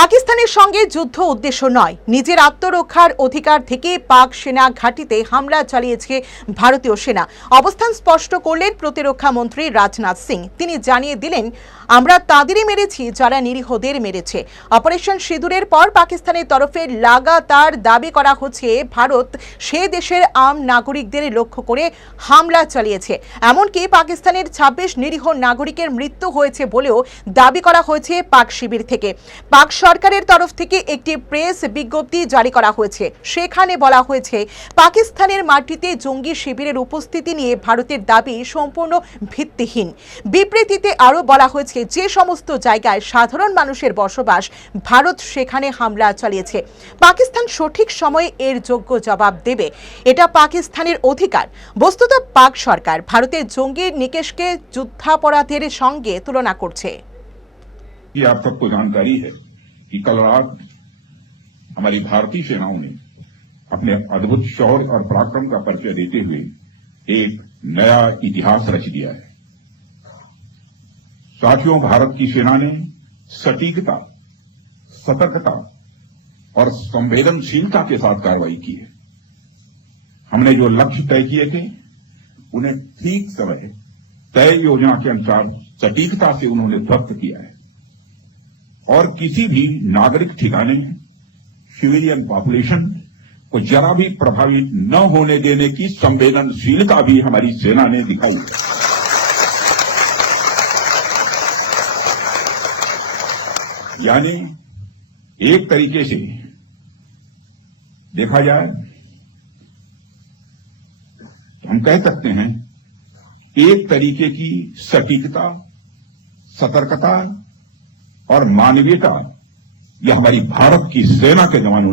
পাকিস্তানের সঙ্গে যুদ্ধ উদ্দেশ্য নয়, নিজের আত্মরক্ষার অধিকার থেকে পাক সেনা ঘাঁটিতে হামলা চালিয়েছে ভারতীয় সেনা। অবস্থান স্পষ্ট করলেন প্রতিরক্ষা মন্ত্রী রাজনাথ সিং। তিনি জানিয়ে দিলেন, আমরা তাদেরই মেরেছি যারা নিরীহদের মেরেছে। অপারেশন সিঁদুরের পর পাকিস্তানের তরফে লাগাতার দাবি করা হচ্ছে ভারত সে দেশের আম নাগরিকদের লক্ষ্য করে হামলা চালিয়েছে। এমনকি পাকিস্তানের 26 নিরীহ নাগরিকের মৃত্যু হয়েছে বলেও দাবি করা হয়েছে পাক শিবির থেকে। পাক সরকারের তরফ থেকে একটি প্রেস বিজ্ঞপ্তি জারি করা হয়েছে। সেখানে বলা হয়েছে, পাকিস্তানের মাটিতে জঙ্গি শিবিরের উপস্থিতি নিয়ে ভারতের দাবি সম্পূর্ণ ভিত্তিহীন। বিবৃতিতে আরও বলা হয়েছে, যে সমস্ত জায়গায় সাধারণ মানুষের বসবাস, ভারত সেখানে হামলা চালিয়েছে। পাকিস্তান সঠিক সময়ে এর যোগ্য জবাব দেবে, এটা পাকিস্তানের অধিকার। বস্তুত পাক সরকার ভারতের জঙ্গি নিকেশকে যুদ্ধাপরাধের সঙ্গে তুলনা করছে। ये आप सबको जानकारी है कि कल रात हमारी भारतीय सेनाओं ने अपने अद्भुत शौर्य और पराक्रम का परिचय देते हुए एक नया इतिहास रच दिया है। साथियों, भारत की सेना ने सटीकता, सतर्कता और संवेदनशीलता के साथ कार्रवाई की है। हमने जो लक्ष्य तय किए थे उन्हें ठीक समय तय योजना के अनुसार सटीकता से उन्होंने ध्वस्त किया है और किसी भी नागरिक ठिकाने, सिविलियन पॉपुलेशन को जरा भी प्रभावित न होने देने की संवेदनशीलता भी हमारी सेना ने दिखाई है। यानी एक तरीके से देखा जाए तो हम कह सकते हैं, एक तरीके की सटीकता, सतर्कता और मानवीयता, यह हमारी भारत की सेना के जवानों